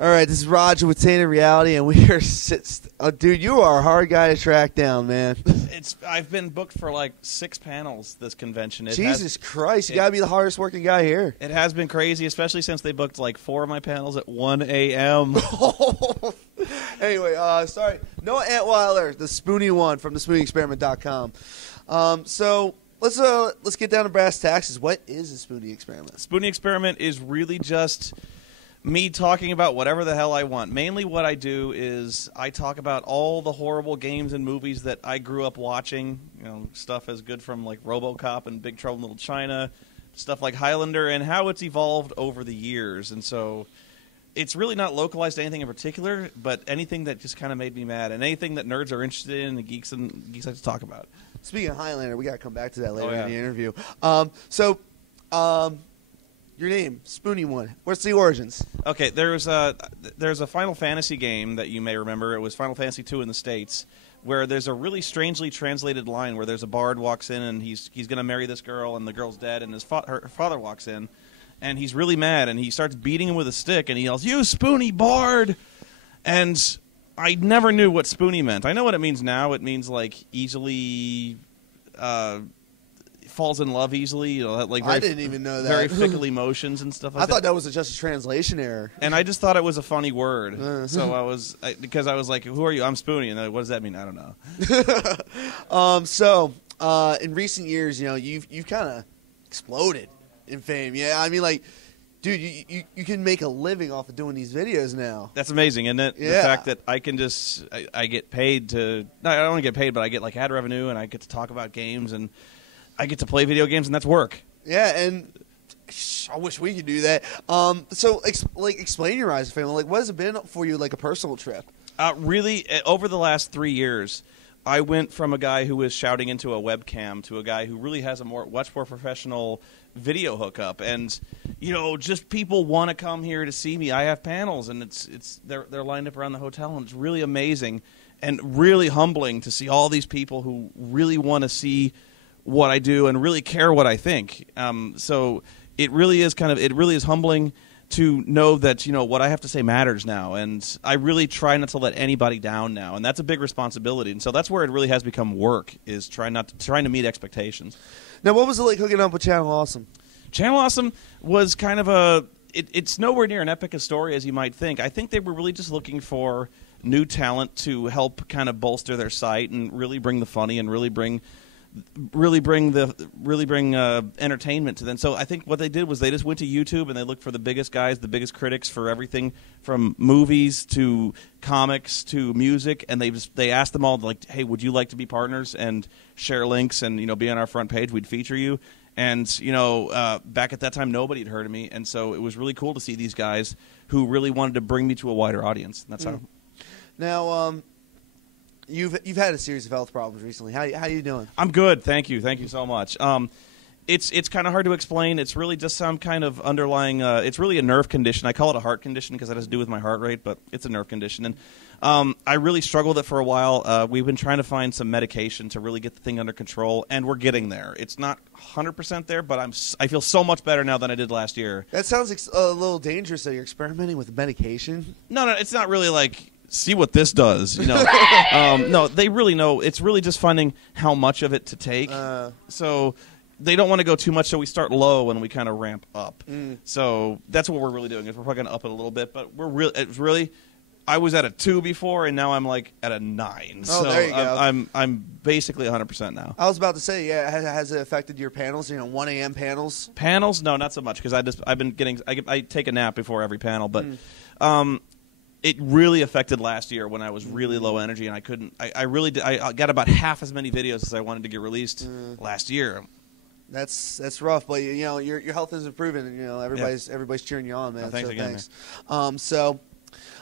All right, this is Roger with Tainted Reality, and we are dude, you are a hard guy to track down, man. I've been booked for like 6 panels this convention. Jesus Christ, you got to be the hardest working guy here. It has been crazy, especially since they booked like 4 of my panels at 1 a.m. Anyway, sorry. Noah Antweiler, the Spoony One from the SpoonyExperiment.com. So let's get down to brass taxes. What is a Spoony Experiment? Spoony Experiment is really just me talking about whatever the hell I want. Mainly what I do is I talk about all the horrible games and movies that I grew up watching. You know, stuff as good from like RoboCop and Big Trouble in Little China, stuff like Highlander, and how it's evolved over the years. And so it's really not localized to anything in particular, but anything that just kind of made me mad, and anything that nerds are interested in and geeks like to talk about. Speaking of Highlander, we got to come back to that later in the interview. Your name, Spoony One. What's the origins? Okay, there's a Final Fantasy game that you may remember. It was Final Fantasy II in the States, where there's a really strangely translated line where there's a bard walks in and he's going to marry this girl, and the girl's dead, and her father walks in, and he's really mad, and he starts beating him with a stick, and he yells, "You Spoony bard!" And I never knew what Spoony meant. I know what it means now. It means like easily falls in love easily, you know, like I didn't even know that. Very fickle emotions and stuff like that. I thought that was just a translation error. And I just thought it was a funny word. So because I was like, "Who are you?" "I'm Spoony." And then, what does that mean? I don't know. In recent years, you know, you've kind of exploded in fame. Yeah, I mean, like, dude, you can make a living off of doing these videos now. That's amazing, isn't it? Yeah. The fact that I can just I get paid to, no, I don't want to get paid, but I get like ad revenue, and I get to talk about games, and I get to play video games, and that's work. Yeah, and I wish we could do that. Explain your rise of fame. Like, what has it been for you, like a personal trip? Really, over the last 3 years, I went from a guy who was shouting into a webcam to a guy who really has a much more professional video hookup, and you know, just people want to come here to see me. I have panels, and they're lined up around the hotel, and it's really amazing and really humbling to see all these people who really want to see what I do and really care what I think. So it really is humbling to know that, you know, what I have to say matters now, and I really try not to let anybody down now, and that's a big responsibility. And so that's where it really has become work, is trying to meet expectations. Now, what was it like hooking up with Channel Awesome? Channel Awesome was kind of it's nowhere near an epic a story as you might think. I think they were really just looking for new talent to help kind of bolster their site and really bring the funny and really bring entertainment to them. So I think what they did was they just went to YouTube and they looked for the biggest guys, the biggest critics for everything from movies to comics to music, and they asked them all, like, "Hey, would you like to be partners and share links and, you know, be on our front page? We'd feature you." And, you know, back at that time, nobody had heard of me, and so it was really cool to see these guys who really wanted to bring me to a wider audience. And that's how. Now, You've had a series of health problems recently. How you doing? I'm good, thank you so much. It's kind of hard to explain. It's really just some kind of underlying. It's really a nerve condition. I call it a heart condition because it has to do with my heart rate, but it's a nerve condition. And I really struggled with it for a while. We've been trying to find some medication to really get the thing under control, and we're getting there. It's not 100% there, but I feel so much better now than I did last year. That sounds a little dangerous. So you're experimenting with medication? No, it's not really like, see what this does, you know. No, they really know. It's really just finding how much of it to take. So they don't want to go too much, so we start low and we kind of ramp up. So that's what we're really doing. Is we're probably going to up it a little bit, but it's really. I was at a 2 before, and now I'm like at a 9. Oh, so there you go. I'm basically 100% now. I was about to say, yeah, has it affected your panels? You know, 1 a.m. panels? Panels? No, not so much, because I take a nap before every panel, but. It really affected last year when I was really low energy, and I couldn't. I got about half as many videos as I wanted to get released last year. That's rough, but you know your health is improving, and you know everybody's cheering you on, man. Oh, thanks so again, thanks. Man. So,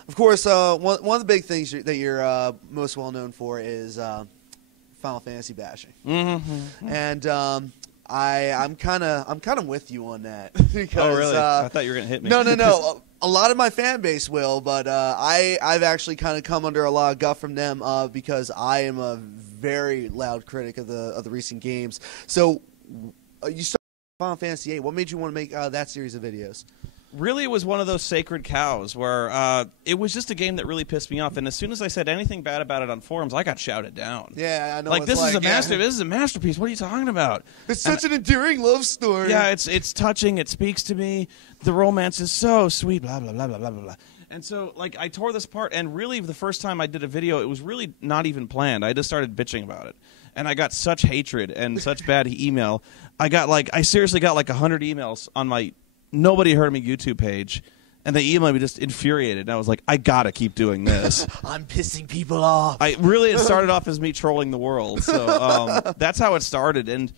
of course, one of the big things that you're most well known for is Final Fantasy bashing, and I'm kind of with you on that. Because, oh really? I thought you were gonna hit me. No. A lot of my fan base will, but I've actually kind of come under a lot of guff from them because I am a very loud critic of the recent games. So you started Final Fantasy VIII. What made you want to make that series of videos? Really, it was one of those sacred cows where it was just a game that really pissed me off. And as soon as I said anything bad about it on forums, I got shouted down. Yeah, I know. Like, this is a this is a masterpiece. What are you talking about? It's such an endearing love story. Yeah, it's touching. It speaks to me. The romance is so sweet. Blah blah blah blah blah blah. And so, like, I tore this apart. And really, the first time I did a video, it was really not even planned. I just started bitching about it. And I got such hatred and such bad email. I seriously got like 100 emails on my Nobody Heard Me YouTube page. And they emailed me just infuriated. And I was like, I got to keep doing this. I'm pissing people off. It started off as me trolling the world. So that's how it started. And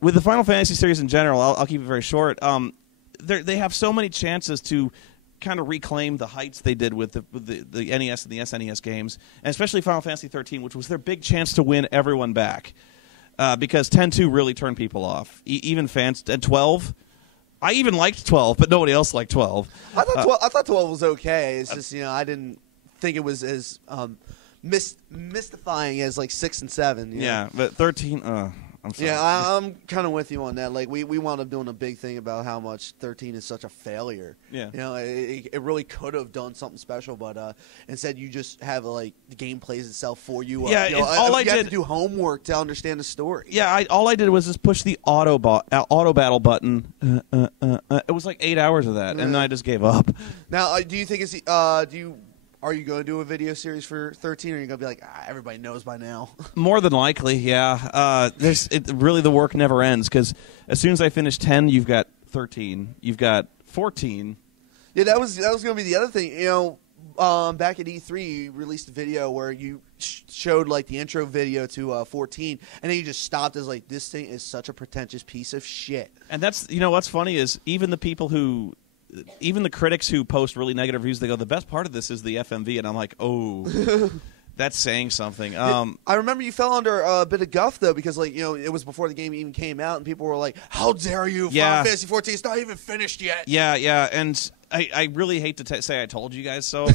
with the Final Fantasy series in general, I'll keep it very short. They have so many chances to kind of reclaim the heights they did with the NES and the SNES games, and especially Final Fantasy 13, which was their big chance to win everyone back. Because 10-2 really turned people off. Even fans at 12. I even liked 12, but nobody else liked 12. I thought 12 was okay. It's just, I didn't think it was as mystifying as like 6 and 7. Yeah, but 13. I'm sorry. Yeah, I'm kind of with you on that. Like we wound up doing a big thing about how much 13 is such a failure. Yeah, it really could have done something special, but instead you just have like the game plays itself for you. Yeah, you have to do homework to understand the story. Yeah, all I did was just push the auto battle button. It was like 8 hours of that, and then I just gave up. Now, do you think are you going to do a video series for 13, or are you going to be like, everybody knows by now? More than likely, yeah. Really, the work never ends, because as soon as I finish 10, you've got 13. You've got 14. Yeah, that was going to be the other thing. Back at E3, you released a video where you showed like the intro video to 14, and then you just stopped as like, this thing is such a pretentious piece of shit. And that's, what's funny is even the critics who post really negative reviews, they go, the best part of this is the FMV, and I'm like, oh, that's saying something. I remember you fell under a bit of guff, though, because it was before the game even came out, and people were like, how dare you, Final Fantasy 14, it's not even finished yet. Yeah, and I really hate to say I told you guys so,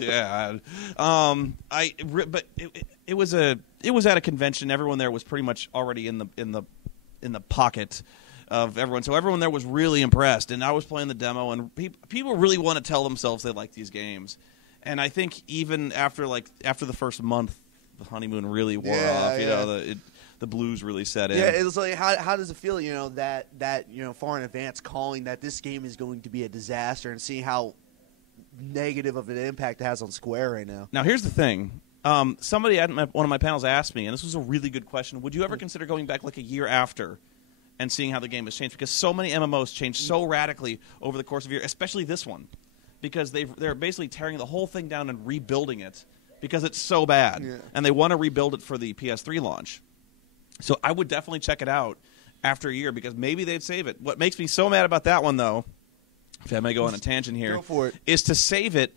yeah. But it was at a convention. Everyone there was pretty much already in the pocket of everyone, so everyone there was really impressed, and I was playing the demo, and people really want to tell themselves they like these games, and I think even after the first month, the honeymoon really wore off. The blues really set in. Yeah, it was like, how does it feel? That far in advance, calling that this game is going to be a disaster, and seeing how negative of an impact it has on Square right now. Now, here's the thing. Somebody at one of my panels asked me, and this was a really good question: would you ever consider going back like a year after and seeing how the game has changed? Because so many MMOs changed so radically over the course of a year, especially this one, because they're basically tearing the whole thing down and rebuilding it because it's so bad, and they want to rebuild it for the PS3 launch. So I would definitely check it out after a year, because maybe they'd save it. What makes me so mad about that one, though, if I may go on a tangent here, go for it, is to save it,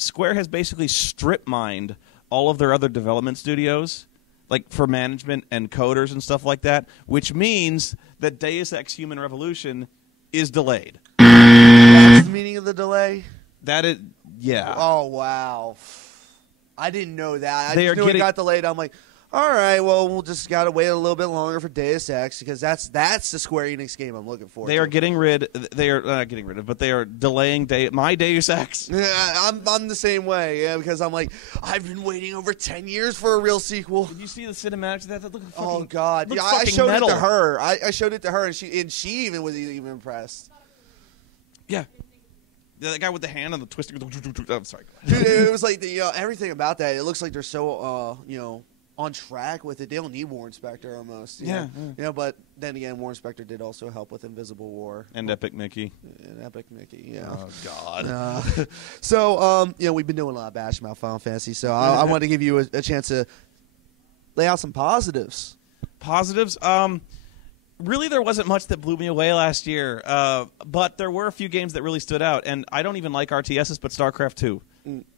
Square has basically strip mined all of their other development studios, like for management and coders and stuff like that, which means that Deus Ex Human Revolution is delayed. That's the meaning of the delay? That is, yeah. Oh, wow. I didn't know that. I just knew it got delayed. I'm like, all right, well, we'll just got to wait a little bit longer for Deus Ex, because that's the Square Enix game I'm looking for. They are getting rid. They are not getting rid of, but they are delaying my Deus Ex. Yeah, I'm the same way. because I'm like, I've been waiting over 10 years for a real sequel. Did you see the cinematics of that? That looked fucking, oh God! Yeah, I showed metal. it to her. I showed it to her, and she even was even impressed. Yeah. The guy with the hand on the twisting. I'm sorry. Dude, it was like everything about that. It looks like they're so on track with it. They don't need War Inspector almost. You know, but then again, War Inspector did also help with Invisible War and Epic Mickey. And Epic Mickey. Yeah. Oh God. So we've been doing a lot of bash about Final Fantasy, so I want to give you a chance to lay out some positives. Positives. Really, there wasn't much that blew me away last year, but there were a few games that really stood out, and I don't even like RTSs, but StarCraft 2.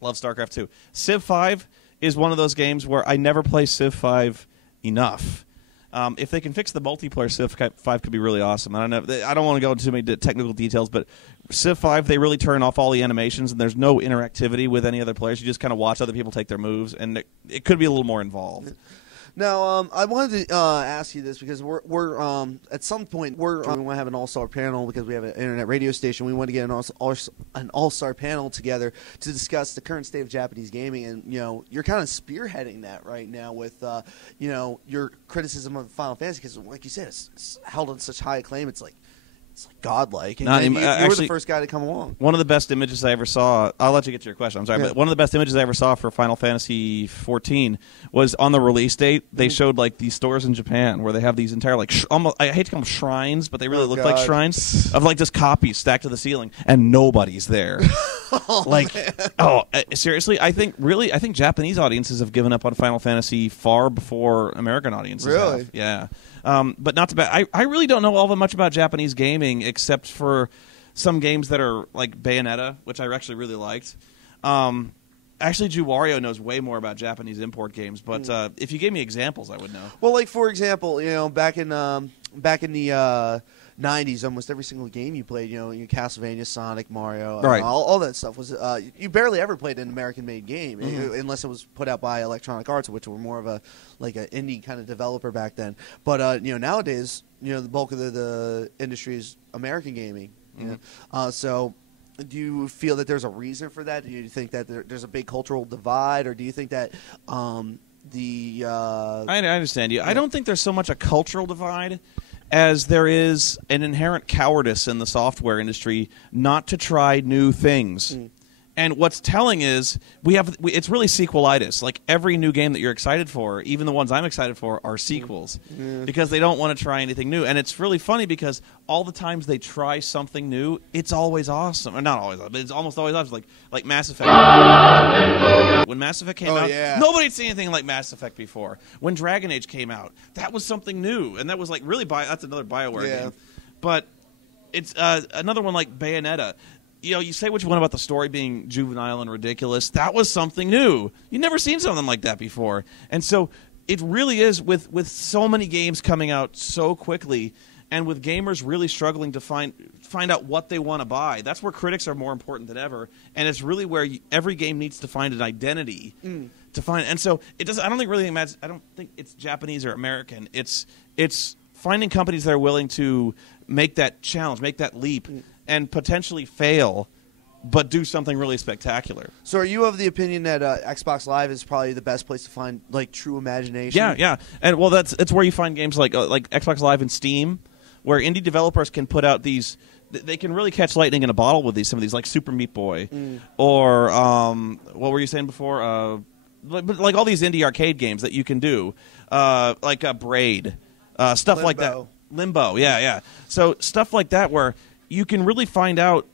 Love StarCraft 2. Civ 5 is one of those games where I never play Civ 5 enough. If they can fix the multiplayer, Civ 5 could be really awesome. I don't want to go into too many technical details, but Civ 5, they really turn off all the animations, and there's no interactivity with any other players. You just kind of watch other people take their moves, and it could be a little more involved. Now, I wanted to ask you this because we're at some point we want to have an all-star panel because we have an internet radio station. We want to get an all-star panel together to discuss the current state of Japanese gaming, and you're kind of spearheading that right now with your criticism of Final Fantasy because, like you said, it's held on such high acclaim. It's like godlike. And you were the first guy to come along. One of the best images I ever saw, I'll let you get to your question, I'm sorry, but one of the best images I ever saw for Final Fantasy 14 was on the release date. They showed like these stores in Japan where they have these entire almost, I hate to call them shrines, but they really look like shrines of like just copies stacked to the ceiling, and nobody's there. Seriously, I think Japanese audiences have given up on Final Fantasy far before American audiences have. Yeah. But not too bad. I really don't know all that much about Japanese gaming except for some games that are like Bayonetta, which I actually really liked. Actually, Wario knows way more about Japanese import games, but if you gave me examples, I would know. Well, like for example, back in the 90s, almost every single game you played, Castlevania, Sonic, Mario, right. all that stuff was you barely ever played an American-made game unless it was put out by Electronic Arts, which were more of an indie kind of developer back then. But nowadays, the bulk of the industry is American gaming. So, do you feel that there's a reason for that? Do you think that there's a big cultural divide, or do you think that I understand you. I don't think there's so much a cultural divide as there is an inherent cowardice in the software industry not to try new things. And what's telling is it's really sequelitis. Like every new game that you're excited for, even the ones I'm excited for, are sequels because they don't want to try anything new. And it's really funny because all the times they try something new, it's always awesome. Or not always, but it's almost always awesome. Like Mass Effect. When Mass Effect came out, nobody had seen anything like Mass Effect before. When Dragon Age came out, that was something new, and that was like really that's another BioWare game. But it's another one like Bayonetta. You say what you want about the story being juvenile and ridiculous. That was something new. You've never seen something like that before. And so it really is with so many games coming out so quickly and with gamers really struggling to find out what they want to buy. That's where critics are more important than ever. And it's really where every game needs to find an identity to find. And so it doesn't. I don't think really matters. I don't think it's Japanese or American. It's finding companies that are willing to make that challenge, make that leap, and potentially fail, but do something really spectacular. So are you of the opinion that Xbox Live is probably the best place to find true imagination? Yeah. And well, it's where you find games like Xbox Live and Steam, where indie developers can put out these. They can really catch lightning in a bottle with some of these, like Super Meat Boy, or what were you saying before? Like all these indie arcade games that you can do, like Braid, stuff like that. Limbo, yeah. So stuff like that where you can really find out.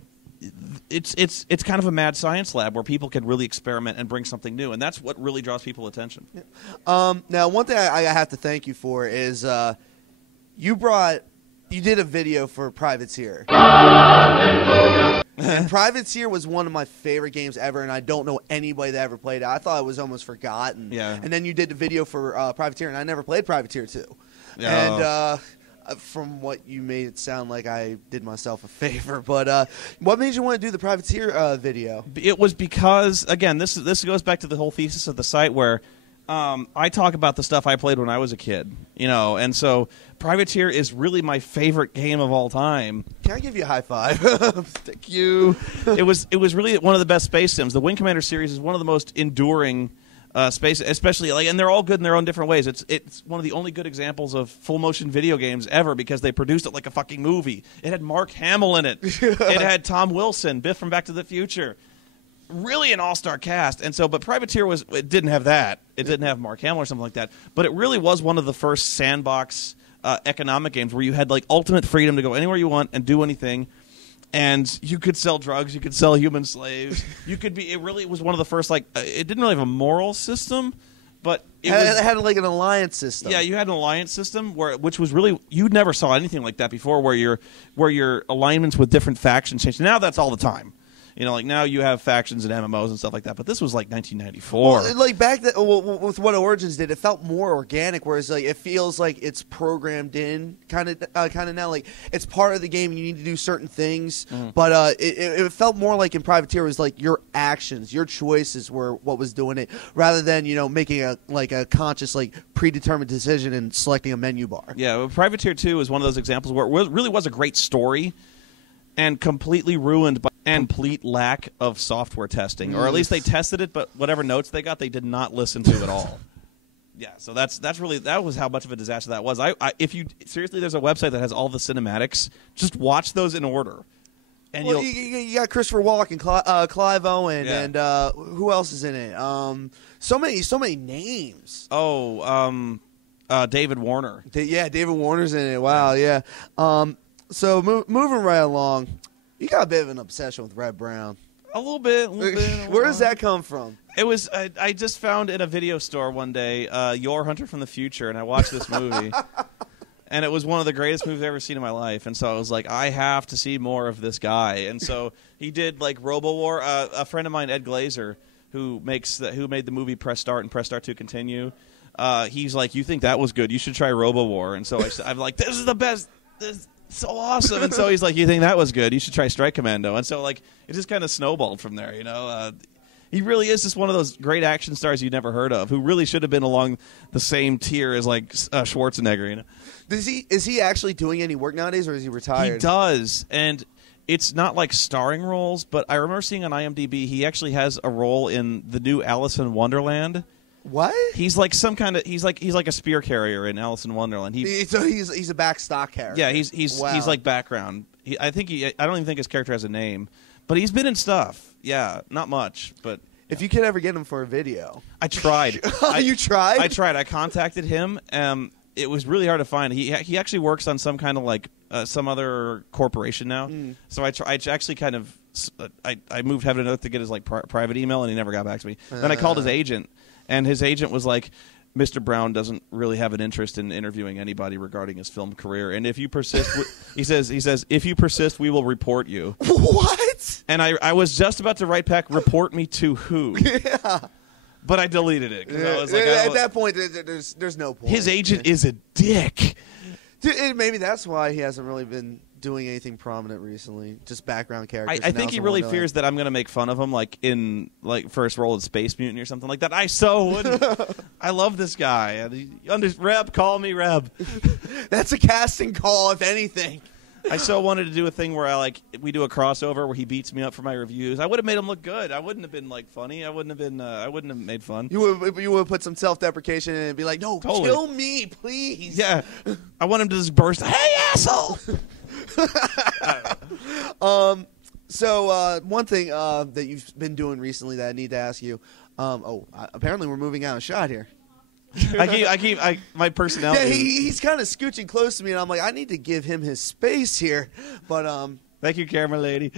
It's kind of a mad science lab where people can really experiment and bring something new, and that's what really draws people attention. Yeah. Now, one thing I have to thank you for is you did a video for Privateer. And Privateer was one of my favorite games ever, and I don't know anybody that ever played it. I thought it was almost forgotten. Yeah. And then you did the video for Privateer, and I never played Privateer 2. Yeah. And from what you made it sound like I did myself a favor, but what made you want to do the Privateer video? It was because, again, this goes back to the whole thesis of the site where I talk about the stuff I played when I was a kid, and so Privateer is really my favorite game of all time. Can I give you a high five? Thank you. It was really one of the best space sims. The Wing Commander series is one of the most enduring space, especially and they're all good in their own different ways. It's one of the only good examples of full motion video games ever because they produced it like a fucking movie. It had Mark Hamill in it. It had Tom Wilson, Biff from Back to the Future. Really an all-star cast. And so, but Privateer it didn't have that. It didn't have Mark Hamill or something like that. But it really was one of the first sandbox economic games where you had ultimate freedom to go anywhere you want and do anything. And you could sell drugs, you could sell human slaves. It really was one of the first, it didn't really have a moral system, but it had an alliance system. Yeah, you had an alliance system which was really, you never saw anything like that before where your alignments with different factions changed. Now that's all the time. You know, like now you have factions and MMOs and stuff like that, but this was like 1994. Well, like back then, with what Origins did, it felt more organic. Whereas like it feels like it's programmed in, kind of now. Like it's part of the game. You need to do certain things, but it felt more like in Privateer it was like your actions, your choices were what was doing it, rather than making a conscious like predetermined decision and selecting a menu bar. Yeah, well, Privateer 2 is one of those examples where it really was a great story, and completely ruined by complete lack of software testing, or at least they tested it, but whatever notes they got, they did not listen to at all. Yeah, so that was how much of a disaster that was. If you seriously, there's a website that has all the cinematics. Just watch those in order. And you got Christopher Walken, Clive Owen, and who else is in it? So many names. Oh, David Warner. David Warner's in it. Wow, yeah. So moving right along, you got a bit of an obsession with Reb Brown. A little bit. Where does that come from? It was I just found in a video store one day Your Hunter from the Future, and I watched this movie. And it was one of the greatest movies I've ever seen in my life. And so I was like, I have to see more of this guy. And so he did like RoboWar. A friend of mine, Ed Glazer, who made the movie Press Start and Press Start to Continue, he's like, you think that was good? You should try RoboWar. And so I'm like, this is the best. This is so awesome. And so he's like, you think that was good? You should try Strike Commando. And so like it just kind of snowballed from there, He really is just one of those great action stars you'd never heard of, who really should have been along the same tier as like Schwarzenegger. Is he actually doing any work nowadays, or is he retired? He does, and it's not like starring roles. But I remember seeing on IMDb he actually has a role in the new Alice in Wonderland. What? He's like some kind of he's like a spear carrier in Alice in Wonderland. So he's a back stock character. Yeah, he's like background. I don't even think his character has a name. But he's been in stuff. Yeah, not much, but if you could ever get him for a video. I tried. You tried? I tried. I contacted him. It was really hard to find. He actually works on some kind of like some other corporation now. So I actually kind of I moved heaven and earth to get his like private email, and he never got back to me. Then I called his agent, and his agent was like, Mr. Brown doesn't really have an interest in interviewing anybody regarding his film career, and if you persist, he says, if you persist, we will report you. What? And I was just about to write back, report me to who? Yeah. But I deleted it. I was like, at that point, there's no point. His agent is a dick. Dude, maybe that's why he hasn't really been doing anything prominent recently. Just background characters. I think he really fears that I'm going to make fun of him, like in first role in Space Mutiny or something like that. I so wouldn't. I love this guy. Reb, call me Reb. That's a casting call, if anything. I so wanted to do a thing where we do a crossover where he beats me up for my reviews. I would have made him look good. I wouldn't have been like funny. I wouldn't have made fun. You would put some self-deprecation in and be like, "No, totally. Kill me, please." Yeah, I want him to just burst. Hey, asshole! So one thing that you've been doing recently that I need to ask you. Apparently we're moving out of shot here. My personality. Yeah, he's kind of scooching close to me, and I'm like, I need to give him his space here. But thank you, camera lady.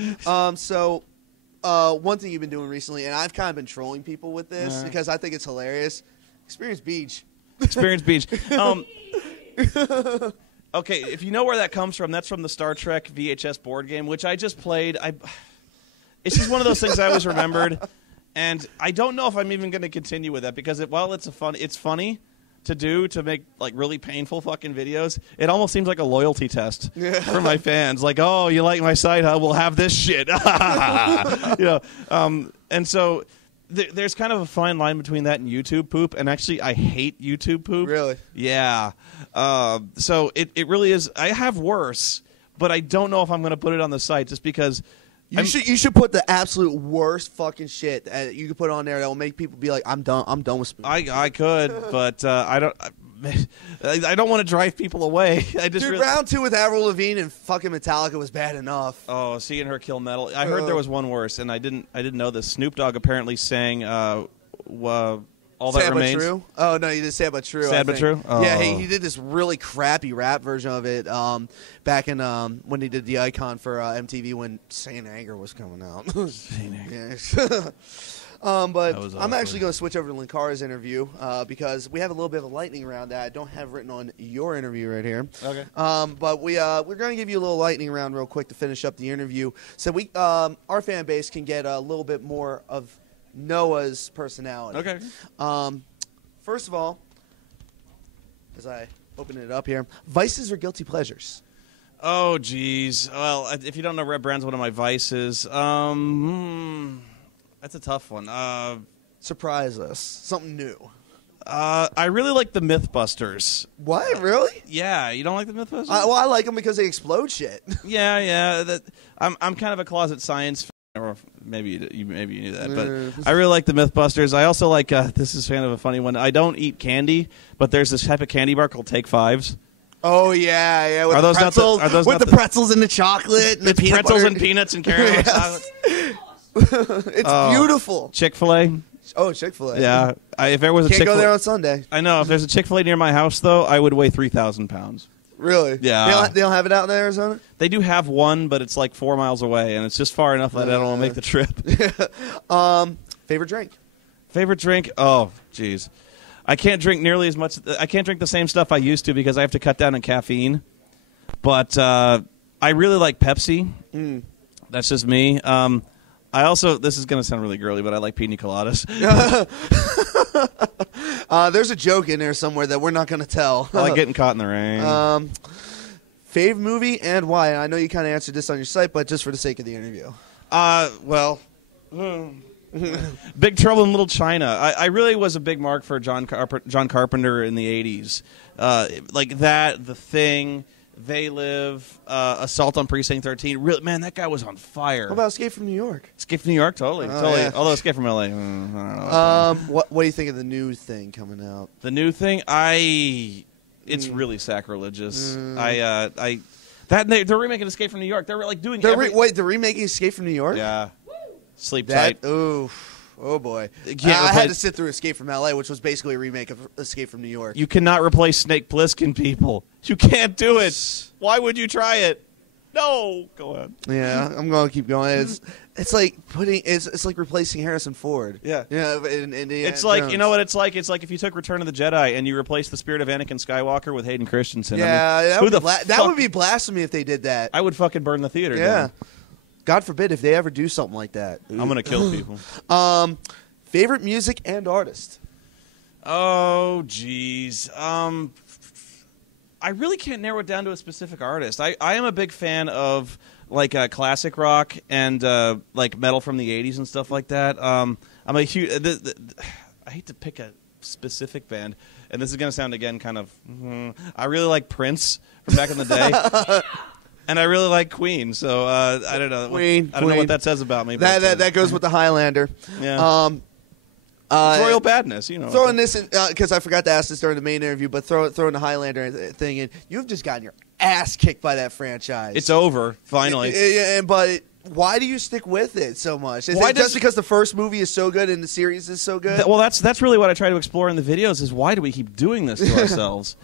So one thing you've been doing recently, and I've kind of been trolling people with this because I think it's hilarious. Experience Beach. Experience Beach. Okay, if you know where that comes from, that's from the Star Trek VHS board game, which I just played. It's just one of those things I always remembered. And I don't know if I'm even going to continue with that because while it's funny to make like really painful fucking videos, it almost seems like a loyalty test for my fans. Like, oh, you like my site, huh? We'll have this shit. And so there's kind of a fine line between that and YouTube poop. And actually, I hate YouTube poop. Really? Yeah. So it really is. I have worse, but I don't know if I'm going to put it on the site just because. You should put the absolute worst fucking shit that you could put on there that will make people be like, I'm done with Spoony. I could, but I don't want to drive people away. Round 2 with Avril Lavigne and fucking Metallica was bad enough. Oh, seeing her kill metal. I heard there was one worse, and I didn't know this. Snoop Dogg apparently sang All That Sad Remains. But True? Oh, no, you did Sad But True. Sad But True? Oh. Yeah, he did this really crappy rap version of it back in when he did the Icon for MTV when Saint Anger was coming out. Saint Anger. But was I'm awkward. actually going to switch over to Linkara's interview because we have a little bit of a lightning round that I don't have written on your interview right here. Okay. But we're going to give you a little lightning round real quick to finish up the interview, so we our fan base can get a little bit more of Noah's personality. Okay. First of all, as I open it up here, vices or guilty pleasures? Oh, geez. Well, if you don't know, Reb Brown's one of my vices. That's a tough one. Surprise us. Something new. I really like the Mythbusters. What? Really? Yeah, you don't like the Mythbusters? I like them because they explode shit. Yeah. I'm kind of a closet science fan, or maybe you knew that, but I really like the Mythbusters. I also like this is kind of a funny one. I don't eat candy, but there's this type of candy bar called Take Fives. Oh yeah. With Are the those not the- pretzels, are those with not the pretzels and the chocolate and the peanut Pretzels butter. and peanuts and caramel chocolate. It's beautiful. Chick-fil-A. Oh, Chick-fil-A. Yeah. If there was a Can't Chick-fil-A, go there on Sunday. I know. If there's a Chick-fil-A near my house, though, I would weigh 3,000 pounds. Really? Yeah. They don't have it out in Arizona? They do have one, but it's like 4 miles away, and it's just far enough that I don't want to make the trip. Favorite drink? Favorite drink? Oh, jeez. I can't drink nearly as much. I can't drink the same stuff I used to because I have to cut down on caffeine. But I really like Pepsi. That's just me. I also, this is going to sound really girly, but I like pina coladas. There's a joke in there somewhere that we're not going to tell. I like getting caught in the rain. Fave movie and why? I know you kind of answered this on your site, but just for the sake of the interview. Big Trouble in Little China. I really was a big mark for John Carpenter in the 80s. Like that, The Thing, They Live, Assault on Precinct 13. Really, man, that guy was on fire. What about Escape from New York? Escape from New York? Totally. Yeah. Although Escape from L.A. I don't know. What do you think of the new thing coming out? The new thing, it's really sacrilegious. They're remaking Escape from New York. They're like doing They're remaking Escape from New York? Yeah. Sleep tight. Oh boy. Yeah, I had to sit through Escape from L.A., which was basically a remake of Escape from New York. You cannot replace Snake Plissken, people. You can't do it. Why would you try it? No. Go on. Yeah, I'm going to keep going. It's like it's like replacing Harrison Ford. Yeah. In Indiana It's like, Jones. you know what it's like? It's like if you took Return of the Jedi and you replaced the spirit of Anakin Skywalker with Hayden Christensen. Yeah, I mean, that would be blasphemy if they did that. I would fucking burn the theater Yeah. down. God forbid if they ever do something like that. I'm going to kill people. Favorite music and artist? Oh, jeez. I really can't narrow it down to a specific artist. I am a big fan of like classic rock and like metal from the 80s and stuff like that. I'm a huge. I hate to pick a specific band, and this is going to sound again kind of. I really like Prince from back in the day. And I really like Queen, so I don't know. Queen. I don't know what that says about me. That goes with the Highlander. Yeah. Royal Badness, you know. Throwing this in because I forgot to ask this during the main interview, but throwing the Highlander thing in. You've just gotten your ass kicked by that franchise. It's over finally. But why do you stick with it so much? Is it just because the first movie is so good and the series is so good? Well, that's really what I try to explore in the videos. Is why do we keep doing this to ourselves?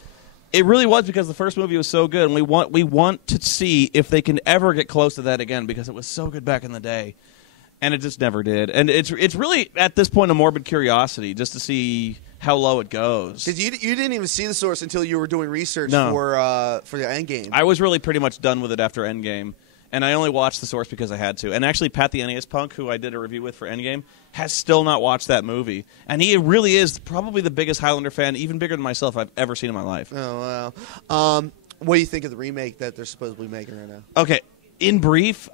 It really was because the first movie was so good, and we want to see if they can ever get close to that again because it was so good back in the day, and it just never did. And it's really at this point a morbid curiosity just to see how low it goes. Because you didn't even see the source until you were doing research No. for the Endgame. I was really pretty much done with it after Endgame, and I only watched the source because I had to. And actually, Pat the NES Punk, who I did a review with for Endgame, has still not watched that movie. And he really is probably the biggest Highlander fan, even bigger than myself, I've ever seen in my life. Oh, wow. What do you think of the remake that they're supposedly making right now? Okay, in brief,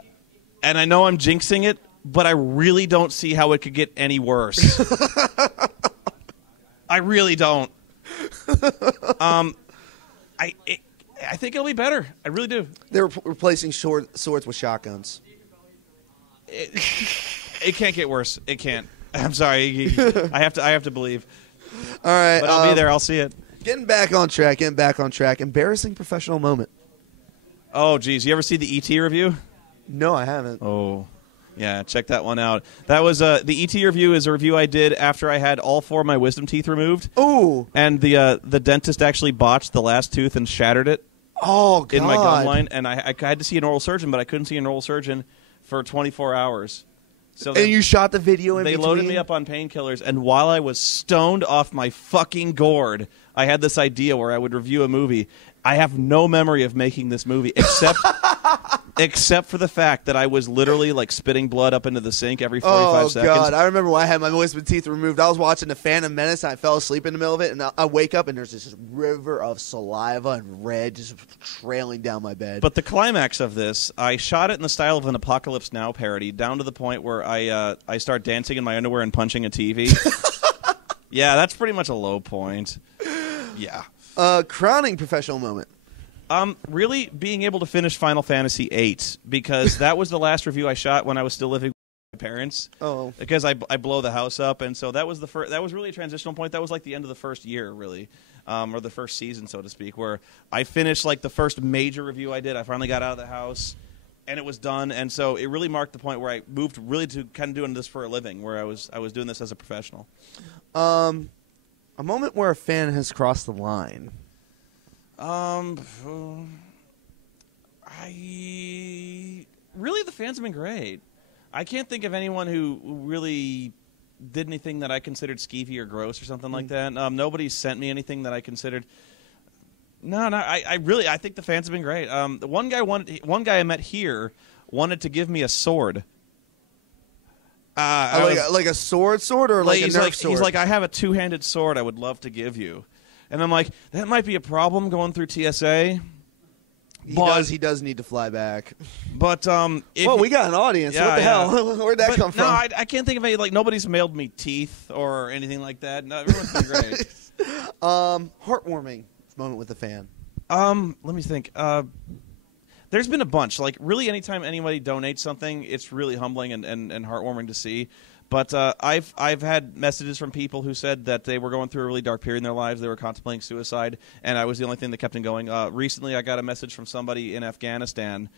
and I know I'm jinxing it, but I really don't see how it could get any worse. I really don't. I think it'll be better. I really do. They're replacing swords with shotguns. It can't get worse. It can't. I'm sorry. I have to believe. All right. But I'll be there. I'll see it. Getting back on track. Embarrassing professional moment. Oh, geez. You ever see the E.T. review? No, I haven't. Oh, yeah. Check that one out. That was the E.T. review is a review I did after I had all 4 of my wisdom teeth removed. Ooh. And the dentist actually botched the last tooth and shattered it. Oh, God. In my gum line, and I had to see an oral surgeon, but I couldn't see an oral surgeon for 24 hours. So and you shot the video in They between? loaded me up on painkillers, and while I was stoned off my fucking gourd, I had this idea where I would review a movie. I have no memory of making this movie, except for the fact that I was literally like spitting blood up into the sink every 45 seconds. Oh, God. I remember when I had my wisdom teeth removed. I was watching The Phantom Menace, and I fell asleep in the middle of it, and I wake up, and there's this river of saliva and red just trailing down my bed. But the climax of this, I shot it in the style of an Apocalypse Now parody, down to the point where I start dancing in my underwear and punching a TV. Yeah, that's pretty much a low point. Yeah. Crowning professional moment. Really being able to finish Final Fantasy VIII, because that was the last review I shot when I was still living with my parents. Oh. Because I blow the house up, and so that was that was really a transitional point. That was like the end of the first year, really, or the first season, so to speak, where I finished like the first major review I did. I finally got out of the house, and it was done, and so it really marked the point where I moved really to kind of doing this for a living, where I was doing this as a professional. A moment where a fan has crossed the line. Really, the fans have been great. I can't think of anyone who really did anything that I considered skeevy or gross or something like that. Nobody sent me anything that I considered. No, I think the fans have been great. One guy I met here wanted to give me a sword. Like a sword or like a Nerf sword? He's like, I have a two-handed sword I would love to give you. And I'm like, that might be a problem going through TSA. He does need to fly back. But we got an audience. Yeah, what the hell? Where'd that come from? No, I can't think of any. Like, nobody's mailed me teeth or anything like that. No, everyone's been great. Heartwarming moment with a fan. Let me think. There's been a bunch. Like, really, anytime anybody donates something, it's really humbling and heartwarming to see. But I've had messages from people who said that they were going through a really dark period in their lives. They were contemplating suicide, and I was the only thing that kept them going. Recently, I got a message from somebody in Afghanistan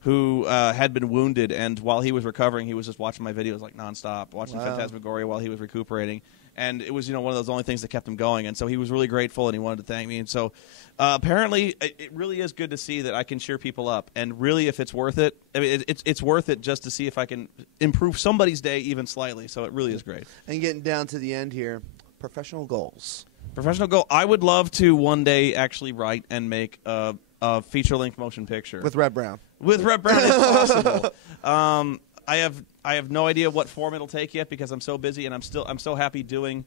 who had been wounded, and while he was recovering, he was just watching my videos like nonstop, watching Phantasmagoria while he was recuperating. And it was, one of those only things that kept him going. And so he was really grateful, and he wanted to thank me. And so apparently it really is good to see that I can cheer people up. And really, if it's worth it, I mean, it's worth it just to see if I can improve somebody's day even slightly. So it really is great. And getting down to the end here, professional goals. Professional goal. I would love to one day actually write and make a feature-length motion picture. With Reb Brown. With Reb Brown, if possible. I have no idea what form it'll take yet because I'm so busy, and I'm so happy doing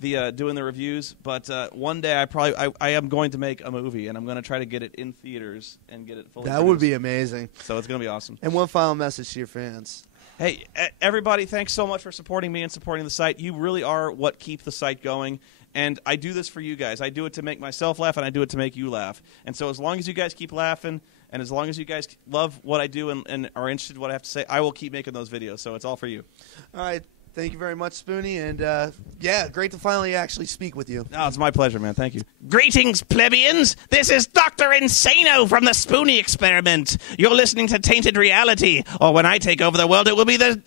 the reviews. But one day I am going to make a movie, and I'm going to try to get it in theaters and get it fully. That would be amazing. So it's going to be awesome. And one final message to your fans. Hey, everybody! Thanks so much for supporting me and supporting the site. You really are what keep the site going. And I do this for you guys. I do it to make myself laugh, and I do it to make you laugh. And so as long as you guys keep laughing, and as long as you guys love what I do and are interested in what I have to say, I will keep making those videos. So it's all for you. All right. Thank you very much, Spoony. And, yeah, great to finally actually speak with you. No, it's my pleasure, man. Thank you. Greetings, plebeians. This is Dr. Insano from the Spoony Experiment. You're listening to Tainted Reality. Or when I take over the world, it will be the